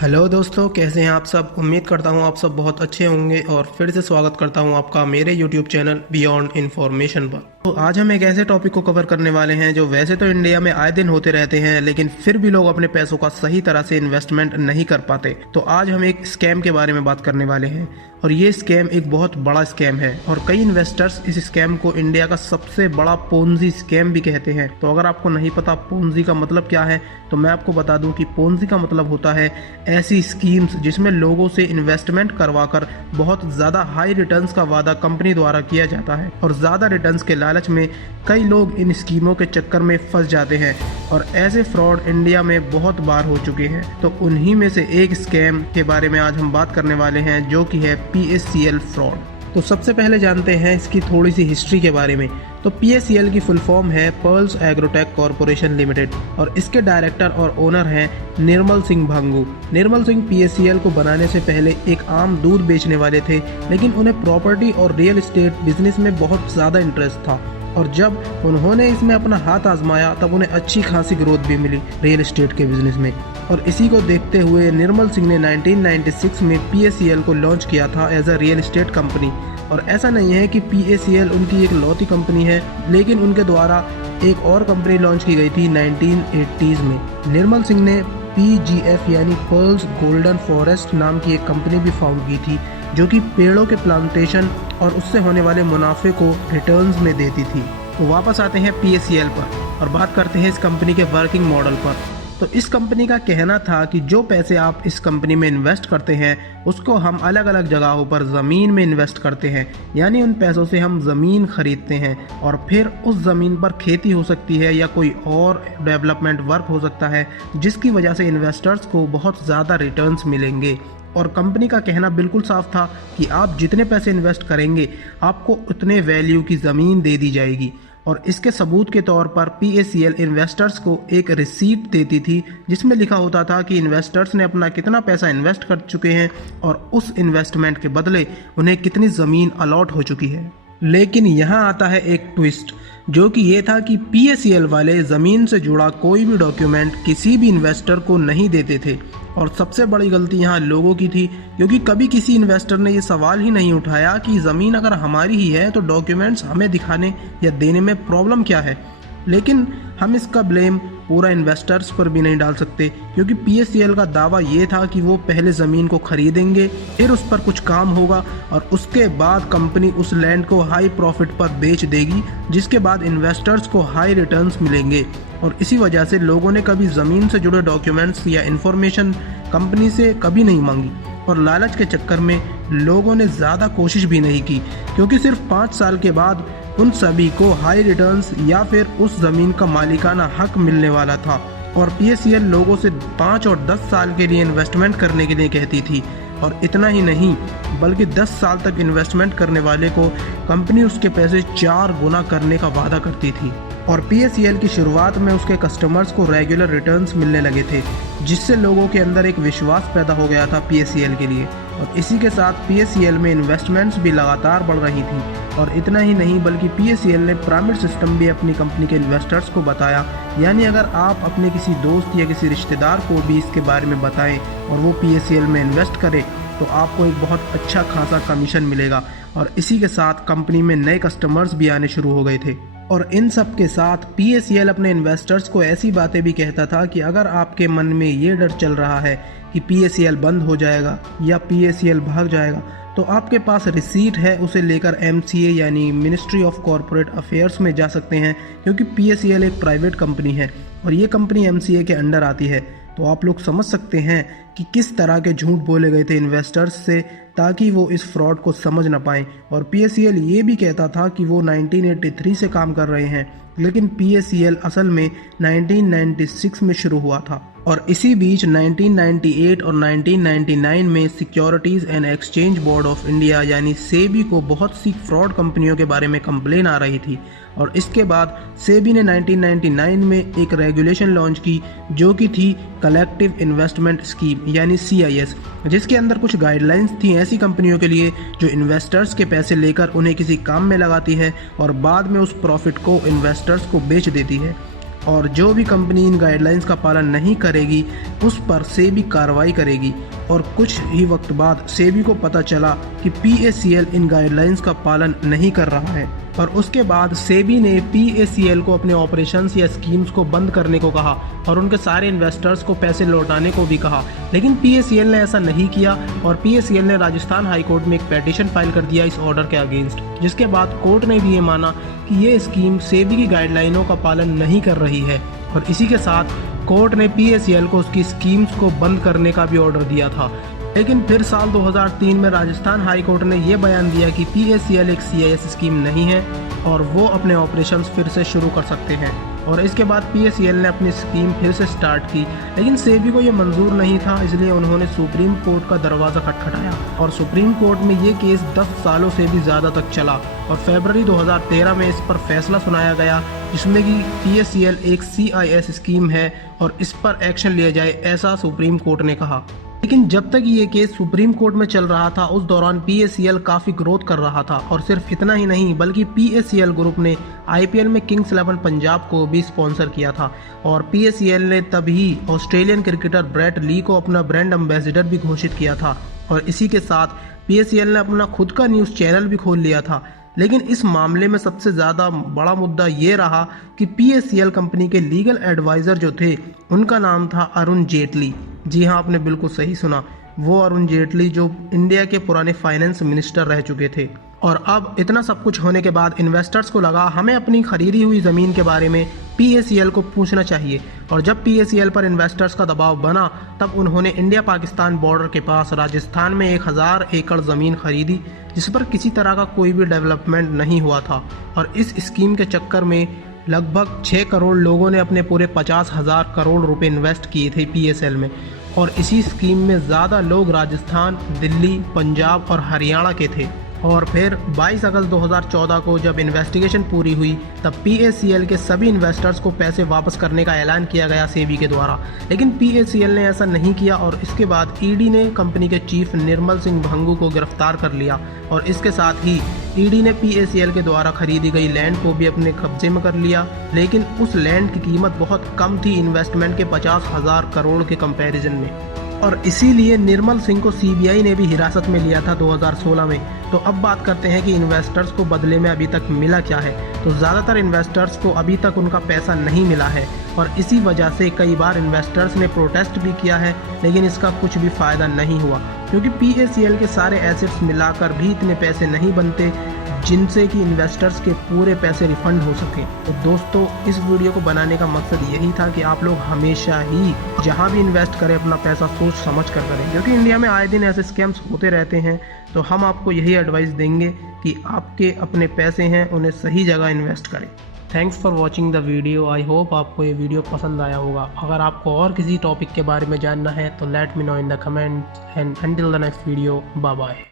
Hello दोस्तों, कैसे हैं आप सब। उम्मीद करता हूं आप सब बहुत अच्छे होंगे और फिर से स्वागत करता हूं आपका मेरे यूट्यूब चैनल बियॉन्ड इन्फॉर्मेशन पर। तो आज हम एक ऐसे टॉपिक को कवर करने वाले हैं जो वैसे तो इंडिया में आए दिन होते रहते हैं, लेकिन फिर भी लोग अपने पैसों का सही तरह से इन्वेस्टमेंट नहीं कर पाते। तो आज हम एक स्कैम के बारे में बात करने वाले हैं और ये स्कैम एक बहुत बड़ा स्कैम है और कई इन्वेस्टर्स इस स्कैम को इंडिया का सबसे बड़ा पोंजी स्कैम भी कहते हैं। तो अगर आपको नहीं पता पोंजी का मतलब क्या है तो मैं आपको बता दूं कि पोंजी का मतलब होता है ऐसी स्कीम्स जिसमें लोगों से इन्वेस्टमेंट करवाकर बहुत ज्यादा हाई रिटर्न्स का वादा कंपनी द्वारा किया जाता है और ज्यादा रिटर्न्स के लालच में कई लोग इन स्कीमों के चक्कर में फंस जाते हैं और ऐसे फ्रॉड इंडिया में बहुत बार हो चुके हैं। तो उन्हीं में से एक स्कैम के बारे में आज हम बात करने वाले हैं जो कि है PACL फ्रॉड। तो सबसे पहले जानते हैं इसकी थोड़ी सी हिस्ट्री के बारे में। तो PACL की फुल फॉर्म है पर्ल्स एग्रोटेक कॉरपोरेशन लिमिटेड और इसके डायरेक्टर और ओनर हैं निर्मल सिंह भांगू। निर्मल सिंह PACL को बनाने से पहले एक आम दूध बेचने वाले थे, लेकिन उन्हें प्रॉपर्टी और रियल एस्टेट बिजनेस में बहुत ज़्यादा इंटरेस्ट था और जब उन्होंने इसमें अपना हाथ आजमाया तब उन्हें अच्छी खासी ग्रोथ भी मिली रियल एस्टेट के बिजनेस में। और इसी को देखते हुए निर्मल सिंह ने 1996 में PACL को लॉन्च किया था as a real estate company. और ऐसा नहीं है कि PACL उनकी एक लौती कंपनी है, लेकिन उनके द्वारा एक और कंपनी लॉन्च की गई थी 1980s में। निर्मल सिंह ने PGF यानी पर्ल्स गोल्डन फॉरेस्ट नाम की एक कंपनी भी फाउंड की थी जो कि पेड़ों के प्लांटेशन और उससे होने वाले मुनाफे को रिटर्न्स में देती थी। तो वापस आते हैं PACL पर और बात करते हैं इस कंपनी के वर्किंग मॉडल पर। तो इस कंपनी का कहना था कि जो पैसे आप इस कंपनी में इन्वेस्ट करते हैं उसको हम अलग अलग जगहों पर ज़मीन में इन्वेस्ट करते हैं, यानी उन पैसों से हम ज़मीन खरीदते हैं और फिर उस ज़मीन पर खेती हो सकती है या कोई और डेवलपमेंट वर्क हो सकता है जिसकी वजह से इन्वेस्टर्स को बहुत ज़्यादा रिटर्न्स मिलेंगे। और कंपनी का कहना बिल्कुल साफ था कि आप जितने पैसे इन्वेस्ट करेंगे आपको उतने वैल्यू की ज़मीन दे दी जाएगी। और इसके सबूत के तौर पर PACL इन्वेस्टर्स को एक रिसीट देती थी जिसमें लिखा होता था कि इन्वेस्टर्स ने अपना कितना पैसा इन्वेस्ट कर चुके हैं और उस इन्वेस्टमेंट के बदले उन्हें कितनी ज़मीन अलॉट हो चुकी है। लेकिन यहाँ आता है एक ट्विस्ट, जो कि ये था कि PACL वाले ज़मीन से जुड़ा कोई भी डॉक्यूमेंट किसी भी इन्वेस्टर को नहीं देते थे। और सबसे बड़ी गलती यहाँ लोगों की थी, क्योंकि कभी किसी इन्वेस्टर ने ये सवाल ही नहीं उठाया कि ज़मीन अगर हमारी ही है तो डॉक्यूमेंट्स हमें दिखाने या देने में प्रॉब्लम क्या है। लेकिन हम इसका ब्लेम पूरा इन्वेस्टर्स पर भी नहीं डाल सकते, क्योंकि PACL का दावा ये था कि वो पहले ज़मीन को खरीदेंगे, फिर उस पर कुछ काम होगा और उसके बाद कंपनी उस लैंड को हाई प्रॉफिट पर बेच देगी, जिसके बाद इन्वेस्टर्स को हाई रिटर्न्स मिलेंगे। और इसी वजह से लोगों ने कभी ज़मीन से जुड़े डॉक्यूमेंट्स या इन्फॉर्मेशन कंपनी से कभी नहीं मांगी और लालच के चक्कर में लोगों ने ज़्यादा कोशिश भी नहीं की, क्योंकि सिर्फ 5 साल के बाद उन सभी को हाई रिटर्न्स या फिर उस ज़मीन का मालिकाना हक मिलने वाला था। और PACL लोगों से 5 और 10 साल के लिए इन्वेस्टमेंट करने के लिए कहती थी और इतना ही नहीं बल्कि 10 साल तक इन्वेस्टमेंट करने वाले को कंपनी उसके पैसे 4 गुना करने का वादा करती थी। और PACL की शुरुआत में उसके कस्टमर्स को रेगुलर रिटर्न्स मिलने लगे थे, जिससे लोगों के अंदर एक विश्वास पैदा हो गया था PACL के लिए। और इसी के साथ PACL में इन्वेस्टमेंट्स भी लगातार बढ़ रही थी। और इतना ही नहीं बल्कि PACL ने पिरामिड सिस्टम भी अपनी कंपनी के इन्वेस्टर्स को बताया, यानी अगर आप अपने किसी दोस्त या किसी रिश्तेदार को भी इसके बारे में बताएं और वो PACL में इन्वेस्ट करे तो आपको एक बहुत अच्छा खासा कमीशन मिलेगा। और इसी के साथ कंपनी में नए कस्टमर्स भी आने शुरू हो गए थे। और इन सब के साथ PACL अपने इन्वेस्टर्स को ऐसी बातें भी कहता था कि अगर आपके मन में ये डर चल रहा है कि PACL बंद हो जाएगा या PACL भाग जाएगा, तो आपके पास रिसीट है, उसे लेकर MCA यानी मिनिस्ट्री ऑफ कॉरपोरेट अफेयर्स में जा सकते हैं, क्योंकि PACL एक प्राइवेट कंपनी है और ये कंपनी MCA के अंडर आती है। तो आप लोग समझ सकते हैं कि किस तरह के झूठ बोले गए थे इन्वेस्टर्स से ताकि वो इस फ्रॉड को समझ ना पाएं। और PACL ये भी कहता था कि वो 1983 से काम कर रहे हैं, लेकिन PACL असल में 1996 में शुरू हुआ था। और इसी बीच 1998 और 1999 में securities and exchange board of India यानी सेबी को बहुत सी फ्रॉड कंपनियों के बारे में कंप्लेन आ रही थी। और इसके बाद सेबी ने 1999 में एक रेगुलेशन लॉन्च की जो कि थी कलेक्टिव इन्वेस्टमेंट स्कीम यानी CIS, जिसके अंदर कुछ गाइडलाइंस थी ऐसी कंपनियों के लिए जो इन्वेस्टर्स के पैसे लेकर उन्हें किसी काम में लगाती है और बाद में उस प्रॉफिट को इन्वेस्टर्स को बेच देती है। और जो भी कंपनी इन गाइडलाइंस का पालन नहीं करेगी उस पर सेबी कार्रवाई करेगी। और कुछ ही वक्त बाद सेबी को पता चला कि PACL इन गाइडलाइंस का पालन नहीं कर रहा है और उसके बाद सेबी ने PACL को अपने ऑपरेशंस या स्कीम्स को बंद करने को कहा और उनके सारे इन्वेस्टर्स को पैसे लौटाने को भी कहा। लेकिन PACL ने ऐसा नहीं किया और PACL ने राजस्थान हाई कोर्ट में एक पेटिशन फाइल कर दिया इस ऑर्डर के अगेंस्ट, जिसके बाद कोर्ट ने भी ये माना कि ये स्कीम सेबी की गाइडलाइनों का पालन नहीं कर रही है और इसी के साथ कोर्ट ने PACL को उसकी स्कीम्स को बंद करने का भी ऑर्डर दिया था। लेकिन फिर साल 2003 में राजस्थान हाई कोर्ट ने यह बयान दिया कि PACL एक CIS स्कीम नहीं है और वो अपने ऑपरेशंस फिर से शुरू कर सकते हैं। और इसके बाद PACL ने अपनी स्कीम फिर से स्टार्ट की, लेकिन सेबी को ये मंजूर नहीं था, इसलिए उन्होंने सुप्रीम कोर्ट का दरवाज़ा खटखटाया और सुप्रीम कोर्ट में ये केस 10 सालों से भी ज़्यादा तक चला और फरवरी 2013 में इस पर फैसला सुनाया गया, जिसमें कि PACL एक CIS स्कीम है और इस पर एक्शन लिया जाए, ऐसा सुप्रीम कोर्ट ने कहा। लेकिन जब तक ये केस सुप्रीम कोर्ट में चल रहा था उस दौरान PACL काफ़ी ग्रोथ कर रहा था और सिर्फ इतना ही नहीं बल्कि PACL ग्रुप ने IPL में किंग्स 11 पंजाब को भी स्पॉन्सर किया था और PACL ने तभी ऑस्ट्रेलियन क्रिकेटर ब्रेट ली को अपना ब्रांड एम्बेसडर भी घोषित किया था और इसी के साथ PACL ने अपना खुद का न्यूज़ चैनल भी खोल लिया था। लेकिन इस मामले में सबसे ज़्यादा बड़ा मुद्दा ये रहा कि PACL कंपनी के लीगल एडवाइज़र जो थे उनका नाम था अरुण जेटली। जी हाँ, आपने बिल्कुल सही सुना, वो अरुण जेटली जो इंडिया के पुराने फाइनेंस मिनिस्टर रह चुके थे। और अब इतना सब कुछ होने के बाद इन्वेस्टर्स को लगा हमें अपनी खरीदी हुई ज़मीन के बारे में PACL को पूछना चाहिए और जब PACL पर इन्वेस्टर्स का दबाव बना तब उन्होंने इंडिया पाकिस्तान बॉर्डर के पास राजस्थान में 1000 एकड़ ज़मीन खरीदी, जिस पर किसी तरह का कोई भी डेवलपमेंट नहीं हुआ था और इस स्कीम के चक्कर में लगभग 6 करोड़ लोगों ने अपने पूरे 50,000 करोड़ रुपए इन्वेस्ट किए थे PACL में और इसी स्कीम में ज़्यादा लोग राजस्थान, दिल्ली, पंजाब और हरियाणा के थे। और फिर 22 अगस्त 2014 को जब इन्वेस्टिगेशन पूरी हुई तब PACL के सभी इन्वेस्टर्स को पैसे वापस करने का ऐलान किया गया सेबी के द्वारा, लेकिन PACL ने ऐसा नहीं किया और इसके बाद ED ने कंपनी के चीफ निर्मल सिंह भंगू को गिरफ्तार कर लिया और इसके साथ ही ED ने PACL के द्वारा खरीदी गई लैंड को भी अपने कब्जे में कर लिया, लेकिन उस लैंड की कीमत बहुत कम थी इन्वेस्टमेंट के 50,000 करोड़ के कंपैरिजन में और इसीलिए निर्मल सिंह को CBI ने भी हिरासत में लिया था 2016 में। तो अब बात करते हैं कि इन्वेस्टर्स को बदले में अभी तक मिला क्या है। तो ज़्यादातर इन्वेस्टर्स को अभी तक उनका पैसा नहीं मिला है और इसी वजह से कई बार इन्वेस्टर्स ने प्रोटेस्ट भी किया है, लेकिन इसका कुछ भी फ़ायदा नहीं हुआ क्योंकि PACL के सारे एसेट्स मिलाकर भी इतने पैसे नहीं बनते जिनसे कि इन्वेस्टर्स के पूरे पैसे रिफंड हो सके। तो दोस्तों, इस वीडियो को बनाने का मकसद यही था कि आप लोग हमेशा ही जहां भी इन्वेस्ट करें अपना पैसा सोच समझ कर करें, क्योंकि इंडिया में आए दिन ऐसे स्कैम्स होते रहते हैं। तो हम आपको यही एडवाइस देंगे कि आपके अपने पैसे हैं उन्हें सही जगह इन्वेस्ट करें। Thanks for watching the video. I hope आपको ये वीडियो पसंद आया होगा। अगर आपको और किसी टॉपिक के बारे में जानना है तो let me know in the comment and until the next video, bye bye.